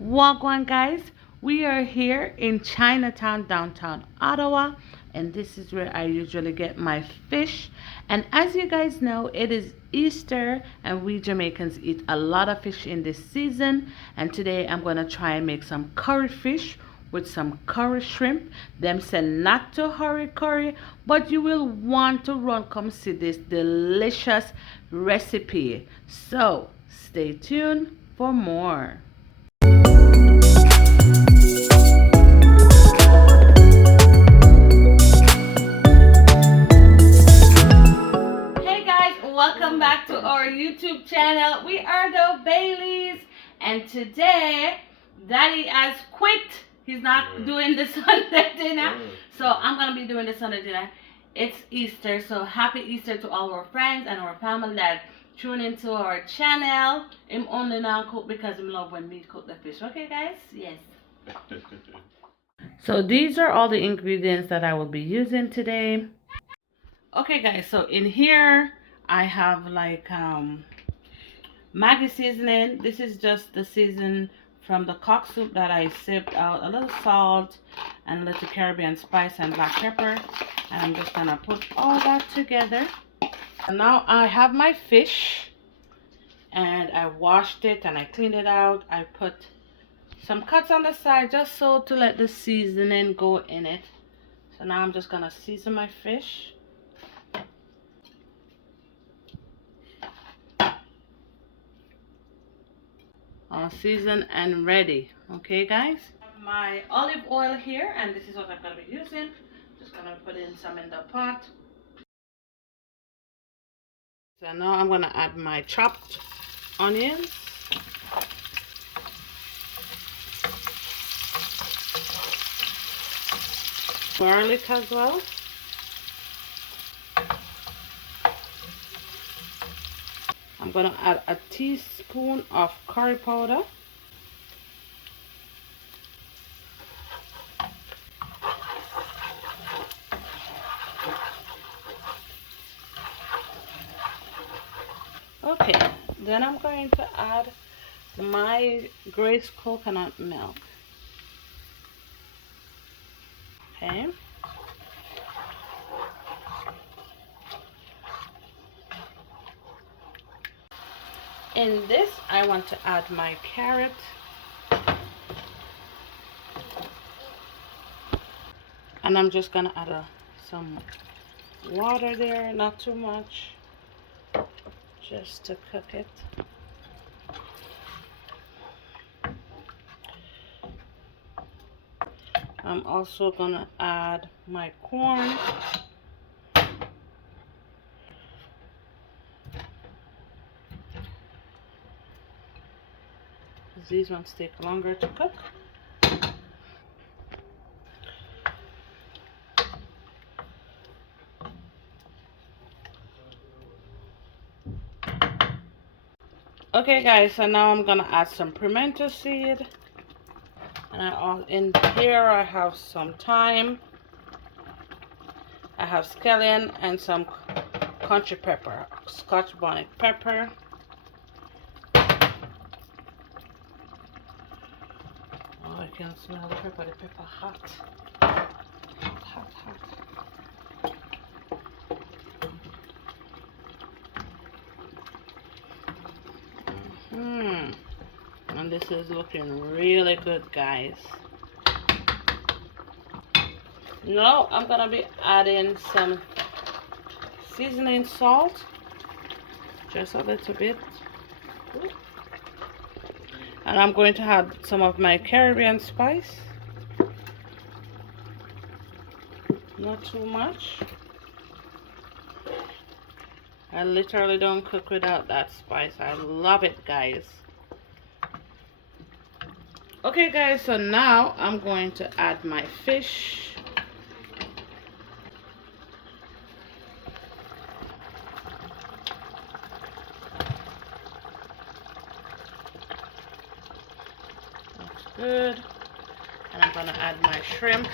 Wagwan guys, we are here in Chinatown, downtown Ottawa, and this is where I usually get my fish. And as you guys know, it is Easter, and we Jamaicans eat a lot of fish in this season. And today I'm gonna try and make some curry fish with some curry shrimp. Them say not to hurry curry, but you will want to run come see this delicious recipe. So stay tuned for more. Hey guys, welcome back to our YouTube channel. We are the Baileys, and today Daddy has quit. He's not doing the Sunday dinner, so I'm gonna be doing the Sunday dinner. It's Easter, so happy Easter to all our friends and our family that tune into our channel. I'm only now cook because I love when we cook the fish. Okay, guys? Yes. So these are all the ingredients that I will be using today. Okay guys, so in here I have like Maggi seasoning. This is just the season from the cock soup that I sipped out, a little salt and a little Caribbean spice and black pepper, and I'm just gonna put all that together. And now I have my fish, and I washed it and I cleaned it out. I put some cuts on the side just so to let the seasoning go in it. So now I'm just gonna season my fish. All seasoned and ready. Okay guys, my olive oil here, and this is what I'm going to be using. Just going to put in some in the pot. So now I'm going to add my chopped onions, garlic as well, I'm going to add a teaspoon of curry powder, okay, then I'm going to add my Grace coconut milk. Okay, in this I want to add my carrot, and I'm just gonna add some water there, not too much, just to cook it. I'm also gonna add my corn. These ones take longer to cook. Okay guys, so now I'm gonna add some pimento seed, and in here I have some thyme, I have scallion, and some country pepper, Scotch bonnet pepper. Oh, I can smell the pepper hot. Hot. And this is looking really good, guys. Now I'm gonna be adding some seasoning salt, just a little bit, and I'm going to add some of my Caribbean spice, not too much. I literally don't cook without that spice. I love it, guys. Okay guys, so now I'm going to add my fish. That's good. And I'm gonna add my shrimp.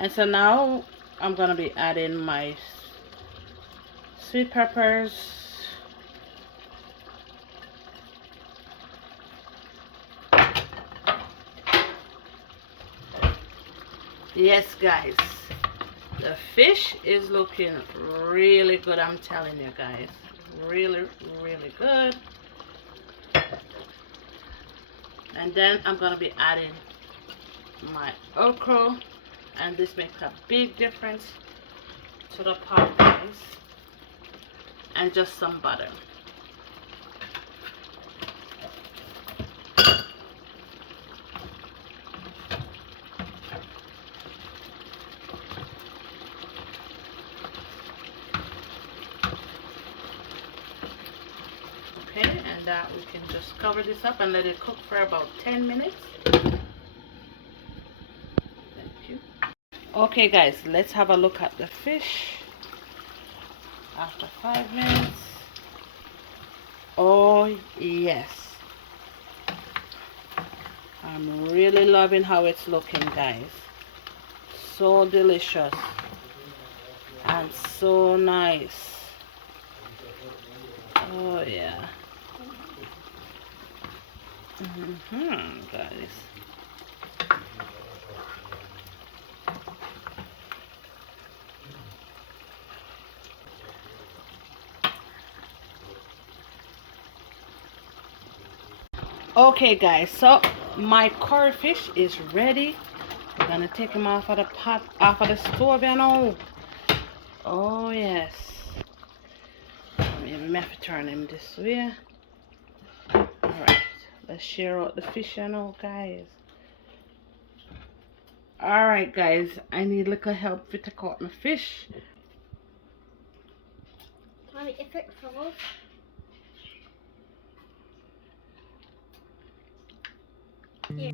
And so now I'm gonna be adding my sweet peppers. Yes, guys, the fish is looking really good. I'm telling you guys, really, really good. And then I'm gonna be adding my okra, and this makes a big difference to the pot, guys. And just some butter. Okay, and we can just cover this up and let it cook for about 10 minutes. Thank you. Okay guys, let's have a look at the fish after 5 minutes. Oh yes, I'm really loving how it's looking, guys. So delicious and so nice. Oh yeah. Guys. Okay guys, so my curry fish is ready. We're gonna take him off of the pot, off of the stove, you know. Oh yes. Maybe I have to turn him this way. Alright, let's share out the fish, you know, guys. Alright guys, I need a little help to take out my fish. Mommy, if it falls. Here.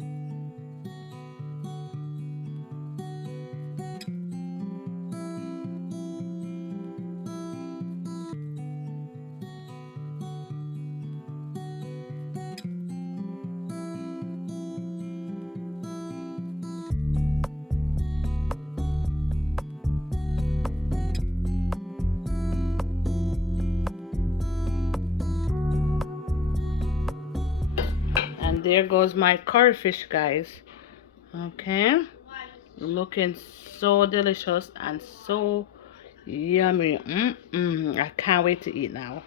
And there goes my curry fish, guys. Okay, looking so delicious and so yummy. I can't wait to eat now.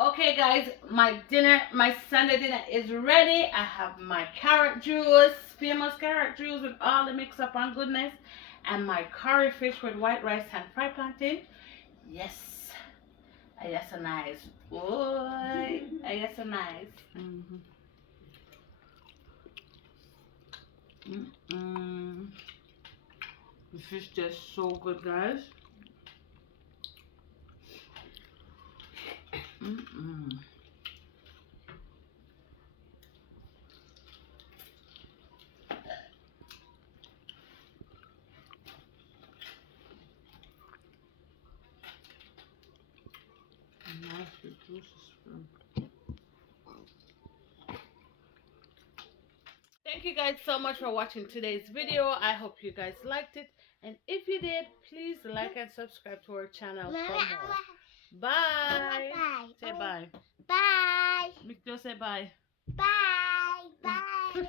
Okay guys, my dinner, my Sunday dinner is ready. I have my carrot juice, famous carrot juice with all the mix up and goodness, and my curry fish with white rice and fried plantain. Yes, I guess a nice. Boy, I guess a nice. The fish tastes so good, guys. Nice juices. Thank you guys so much for watching today's video. I hope you guys liked it. And if you did, please like and subscribe to our channel for more. Bye. Say bye. Bye. Victor, say bye. Bye. Bye.